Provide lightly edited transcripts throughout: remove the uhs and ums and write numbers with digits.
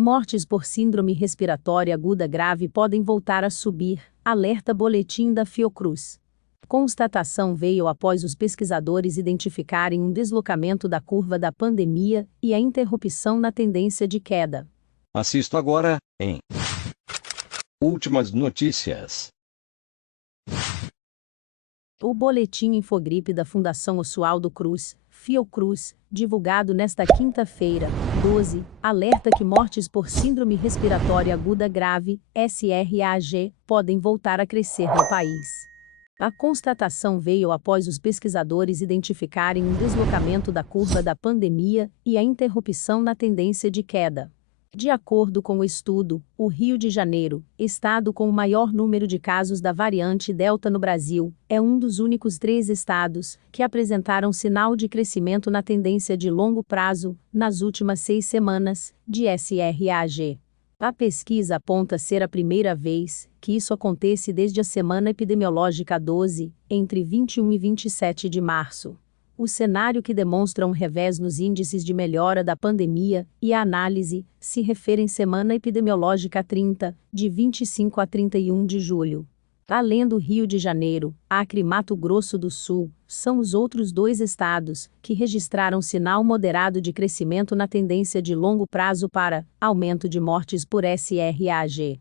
Mortes por síndrome respiratória aguda grave podem voltar a subir, alerta boletim da Fiocruz. Constatação veio após os pesquisadores identificarem um deslocamento da curva da pandemia e a interrupção na tendência de queda. Assisto agora, em Últimas Notícias. O boletim Infogripe da Fundação Oswaldo Cruz, Fiocruz, divulgado nesta quinta-feira, 12, alerta que mortes por síndrome respiratória aguda grave, SRAG, podem voltar a crescer no país. A constatação veio após os pesquisadores identificarem um deslocamento da curva da pandemia e a interrupção na tendência de queda. De acordo com o estudo, o Rio de Janeiro, estado com o maior número de casos da variante Delta no Brasil, é um dos únicos 3 estados que apresentaram sinal de crescimento na tendência de longo prazo, nas últimas 6 semanas, de SRAG. A pesquisa aponta ser a primeira vez que isso acontece desde a semana epidemiológica 12, entre 21 e 27 de março. O cenário que demonstra um revés nos índices de melhora da pandemia e a análise se referem semana epidemiológica 30, de 25 a 31 de julho. Além do Rio de Janeiro, Acre e Mato Grosso do Sul são os outros 2 estados que registraram sinal moderado de crescimento na tendência de longo prazo para aumento de mortes por SRAG.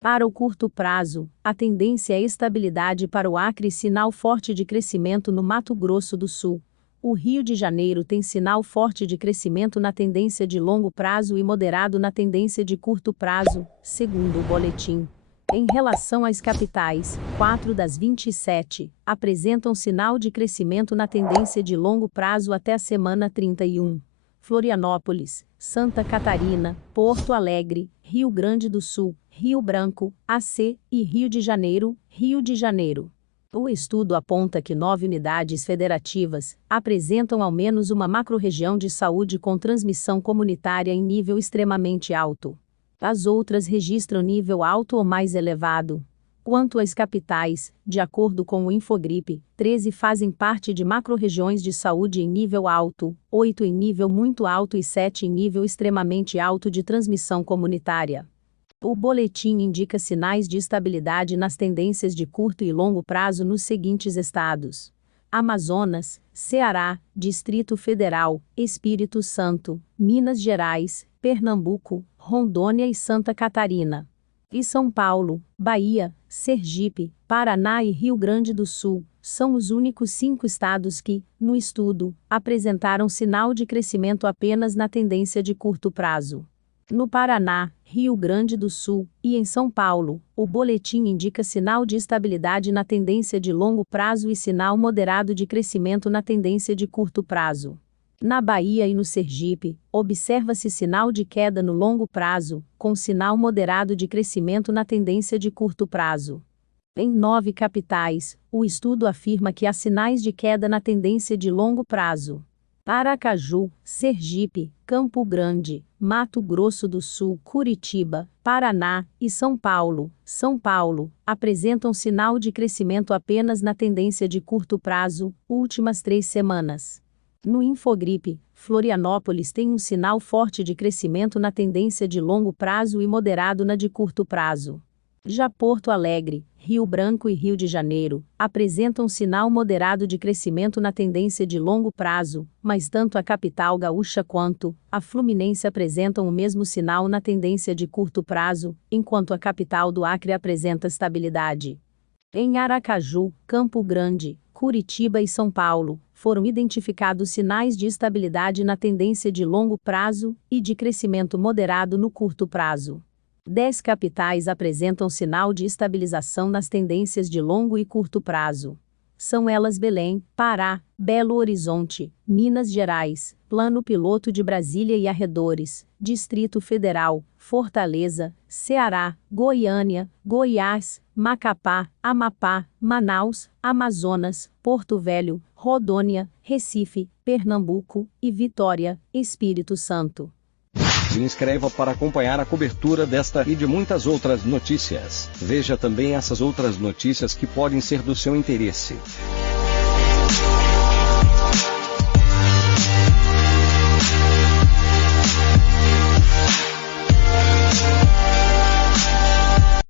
Para o curto prazo, a tendência é estabilidade para o Acre e sinal forte de crescimento no Mato Grosso do Sul. O Rio de Janeiro tem sinal forte de crescimento na tendência de longo prazo e moderado na tendência de curto prazo, segundo o boletim. Em relação às capitais, 4 das 27 apresentam sinal de crescimento na tendência de longo prazo até a semana 31. Florianópolis, Santa Catarina, Porto Alegre, Rio Grande do Sul, Rio Branco, AC e Rio de Janeiro, Rio de Janeiro. O estudo aponta que 9 unidades federativas apresentam ao menos uma macro-região de saúde com transmissão comunitária em nível extremamente alto. As outras registram nível alto ou mais elevado. Quanto às capitais, de acordo com o Infogripe, 13 fazem parte de macro-regiões de saúde em nível alto, 8 em nível muito alto e 7 em nível extremamente alto de transmissão comunitária. O boletim indica sinais de estabilidade nas tendências de curto e longo prazo nos seguintes estados: Amazonas, Ceará, Distrito Federal, Espírito Santo, Minas Gerais, Pernambuco, Rondônia e Santa Catarina. E São Paulo, Bahia, Sergipe, Paraná e Rio Grande do Sul são os únicos 5 estados que, no estudo, apresentaram sinal de crescimento apenas na tendência de curto prazo. No Paraná, Rio Grande do Sul e em São Paulo, o boletim indica sinal de estabilidade na tendência de longo prazo e sinal moderado de crescimento na tendência de curto prazo. Na Bahia e no Sergipe, observa-se sinal de queda no longo prazo, com sinal moderado de crescimento na tendência de curto prazo. Em 9 capitais, o estudo afirma que há sinais de queda na tendência de longo prazo. Aracaju, Sergipe, Campo Grande, Mato Grosso do Sul, Curitiba, Paraná e São Paulo apresentam sinal de crescimento apenas na tendência de curto prazo, últimas 3 semanas. No Infogripe, Florianópolis tem um sinal forte de crescimento na tendência de longo prazo e moderado na de curto prazo. Já Porto Alegre, Rio Branco e Rio de Janeiro apresentam sinal moderado de crescimento na tendência de longo prazo, mas tanto a capital gaúcha quanto a Fluminense apresentam o mesmo sinal na tendência de curto prazo, enquanto a capital do Acre apresenta estabilidade. Em Aracaju, Campo Grande, Curitiba e São Paulo, foram identificados sinais de estabilidade na tendência de longo prazo e de crescimento moderado no curto prazo. 10 capitais apresentam sinal de estabilização nas tendências de longo e curto prazo. São elas Belém, Pará, Belo Horizonte, Minas Gerais, Plano Piloto de Brasília e Arredores, Distrito Federal, Fortaleza, Ceará, Goiânia, Goiás, Macapá, Amapá, Manaus, Amazonas, Porto Velho, Rondônia, Recife, Pernambuco e Vitória, Espírito Santo. Se inscreva para acompanhar a cobertura desta e de muitas outras notícias. Veja também essas outras notícias que podem ser do seu interesse.